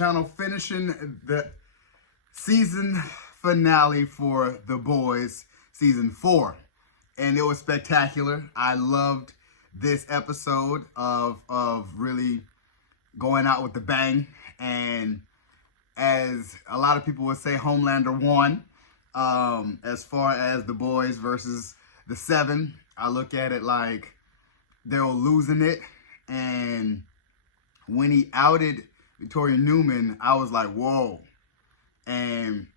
channel, finishing the season finale for The Boys season 4, and it was spectacular. I loved this episode of really going out with the bang, and as a lot of people would say, Homelander won. As far as The Boys versus the Seven, I look at it like they were losing it, and when he outed Victoria Newman, I was like, whoa. And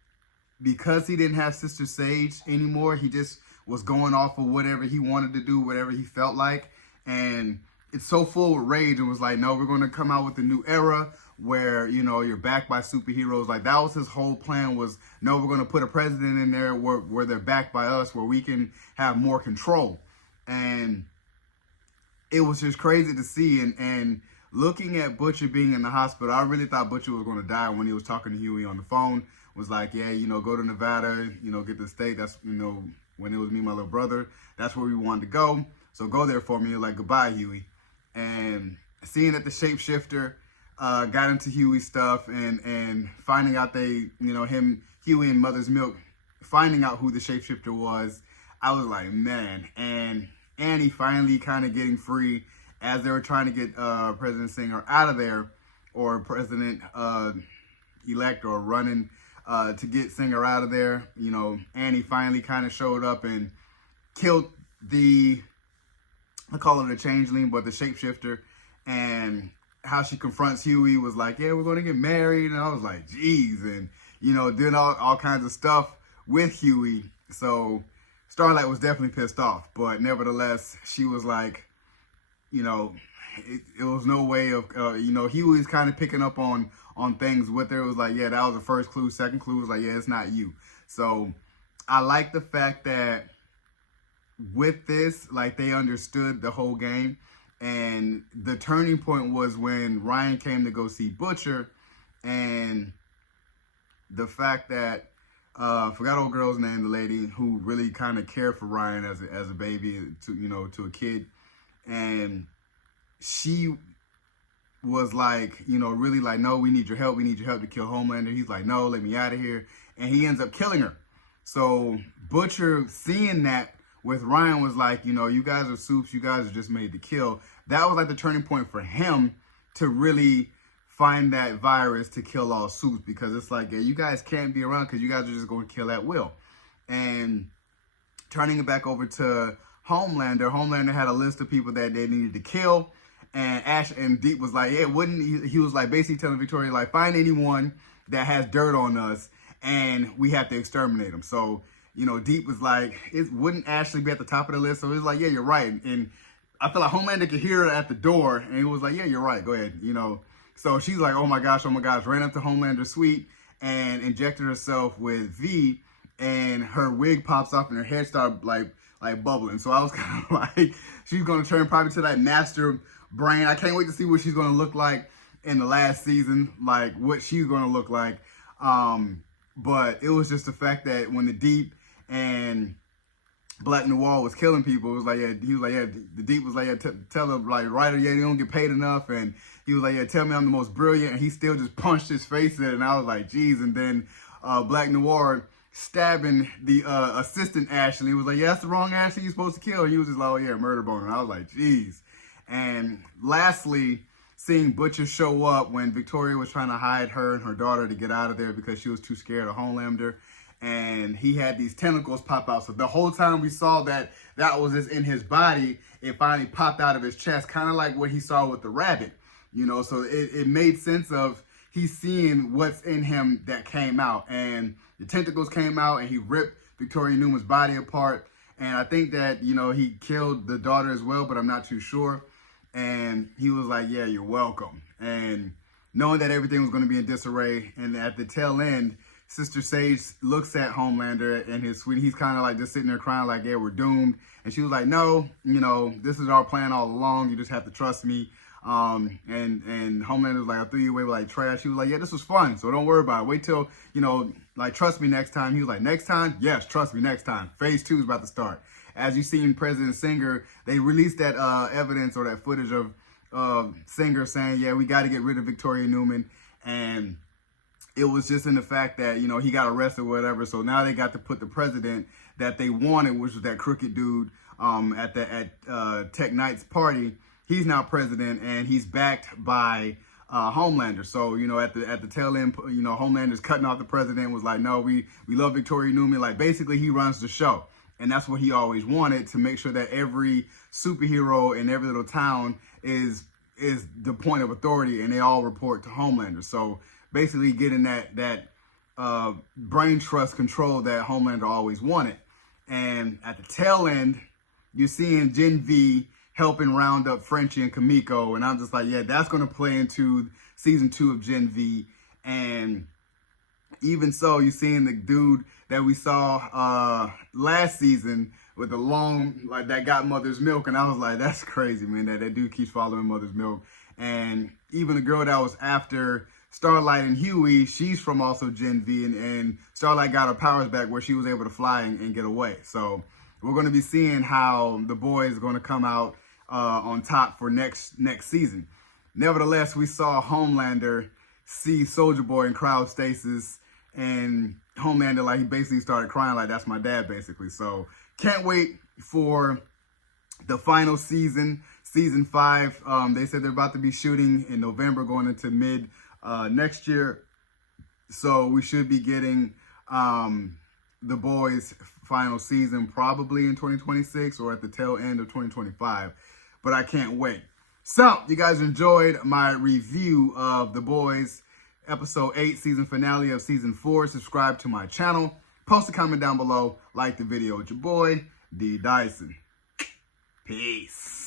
because he didn't have Sister Sage anymore, he just was going off of whatever he wanted to do, whatever he felt like. And it's so full with rage. It was like, no, we're going to come out with a new era where, you know, you're backed by superheroes. Like, that was his whole plan, was, no, we're going to put a president in there where they're backed by us, where we can have more control. And it was just crazy to see. And looking at Butcher being in the hospital, I really thought Butcher was going to die when he was talking to Huey on the phone. Was like, yeah, you know, go to Nevada, you know, get the state. That's, you know, when it was me and my little brother, that's where we wanted to go. So go there for me. Like, goodbye, Huey. And seeing that the shapeshifter got into Huey's stuff, and finding out they, you know, Huey and Mother's Milk, finding out who the shapeshifter was, I was like, man. And Annie finally kind of getting free as they were trying to get President Singer out of there, or President-elect, or running to get Singer out of there. You know, Annie finally kind of showed up and killed I call it a changeling, but the shapeshifter. And how she confronts Huey was like, yeah, we're going to get married. And I was like, geez. And, you know, doing all kinds of stuff with Huey. So Starlight was definitely pissed off. But nevertheless, she was like, you know, it was no way of, you know, Huey's kind of picking up on things with her. It was like, yeah, that was the first clue. Second clue was like, yeah, it's not you. So I like the fact that with this, like, they understood the whole game. And the turning point was when Ryan came to go see Butcher, and the fact that, forgot old girl's name, the lady who really kind of cared for Ryan as a baby, to a kid. And she was like, you know, really like, no, we need your help. We need your help to kill Homelander. He's like, no, let me out of here. And he ends up killing her. So Butcher, seeing that with Ryan, was like, you know, you guys are soups. You guys are just made to kill. That was like the turning point for him to really find that virus to kill all soups, because it's like, yeah, you guys can't be around because you guys are just going to kill at will. And turning it back over to Homelander, Homelander had a list of people that they needed to kill. And Ash and Deep was like, yeah, he was like basically telling Victoria, like, find anyone that has dirt on us and we have to exterminate them. So, you know, Deep was like, wouldn't Ashley be at the top of the list? So he was like, yeah, you're right. And I feel like Homelander could hear her at the door, and he was like, yeah, you're right, go ahead, you know. So she's like, oh my gosh, ran up to Homelander's suite and injected herself with V, and her wig pops off and her head started like bubbling. So I was kind of like, she's going to turn probably to that master brain. I can't wait to see what she's going to look like in the last season, like what she's going to look like. But it was just the fact that when the Deep and Black Noir was killing people, it was like, yeah, he was like, yeah, the Deep was like, yeah, tell him, like, writer, yeah, they don't get paid enough. And he was like, yeah, tell me I'm the most brilliant. And he still just punched his face in it. And I was like, geez. And then Black Noir stabbing the assistant Ashley. He was like, yeah, that's the wrong Ashley you're supposed to kill. He was just like, oh yeah, murder bone. And I was like, geez. And lastly, seeing Butcher show up when Victoria was trying to hide her and her daughter to get out of there because she was too scared of Homelander. And he had these tentacles pop out. So the whole time we saw that was just in his body, it finally popped out of his chest, kind of like what he saw with the rabbit, you know. So it made sense of he's seeing what's in him that came out. And the tentacles came out, and he ripped Victoria Newman's body apart. And I think that, you know, he killed the daughter as well, but I'm not too sure. And he was like, yeah, you're welcome. And knowing that everything was going to be in disarray, and at the tail end, Sister Sage looks at Homelander and his sweetie. He's kind of like just sitting there crying like, yeah, we're doomed. And she was like, no, you know, this is our plan all along. You just have to trust me. And Homelander was like, I threw you away with like trash. He was like, yeah, this was fun, so don't worry about it. Wait till, you know, like, trust me next time. He was like, next time? Yes, trust me next time. Phase 2 is about to start. As you see in President Singer, they released that evidence or that footage of Singer saying, yeah, we got to get rid of Victoria Newman. And it was just in the fact that, you know, he got arrested or whatever. So now they got to put the president that they wanted, which was that crooked dude at Tech Knight's party. He's now president, and he's backed by Homelander. So, you know, at the tail end, you know, Homelander's cutting off the president, was like, no, we love Victoria Newman. Like, basically, he runs the show. And that's what he always wanted, to make sure that every superhero in every little town is the point of authority, and they all report to Homelander. So basically getting that brain trust control that Homelander always wanted. And at the tail end, you're seeing Gen V helping round up Frenchie and Kamiko. And I'm just like, yeah, that's going to play into season 2 of Gen V. And even so, you're seeing the dude that we saw last season with the long, like, that got Mother's Milk. And I was like, that's crazy, man, that dude keeps following Mother's Milk. And even the girl that was after Starlight and Huey, she's from also Gen V, and Starlight got her powers back where she was able to fly and get away. So we're going to be seeing how the boys are going to come out on top for next season. Nevertheless, we saw Homelander see Soldier Boy in crowd stasis, and Homelander, like, he basically started crying like, that's my dad, basically. So can't wait for the final season, season 5. They said they're about to be shooting in November, going into mid next year. So we should be getting The Boys final season probably in 2026 or at the tail end of 2025. But I can't wait. So you guys enjoyed my review of The Boys episode 8, season finale of season 4. Subscribe to my channel. Post a comment down below. Like the video. It's your boy, D. Dyson. Peace.